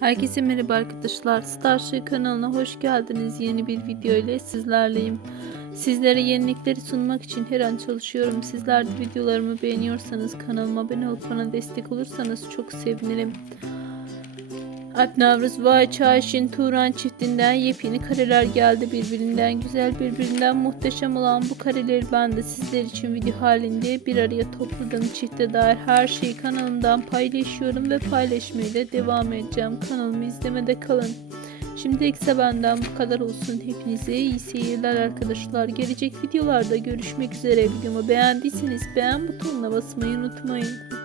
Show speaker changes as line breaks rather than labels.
Herkese merhaba arkadaşlar. Starship kanalına hoş geldiniz. Yeni bir video ile sizlerleyim. Sizlere yenilikleri sunmak için her an çalışıyorum. Sizler de videolarımı beğeniyorsanız kanalıma abone olup bana destek olursanız çok sevinirim. Alp Navruz ve Ayça Ayşin Turan çiftinden yepyeni kareler geldi. Birbirinden güzel, birbirinden muhteşem olan bu kareleri ben de sizler için video halinde bir araya topladım. Çifte dair her şeyi kanalımdan paylaşıyorum ve paylaşmaya da devam edeceğim. Kanalımı izlemede kalın. Şimdilik ise benden bu kadar olsun. Hepinize iyi seyirler arkadaşlar. Gelecek videolarda görüşmek üzere. Videomu beğendiyseniz beğen butonuna basmayı unutmayın.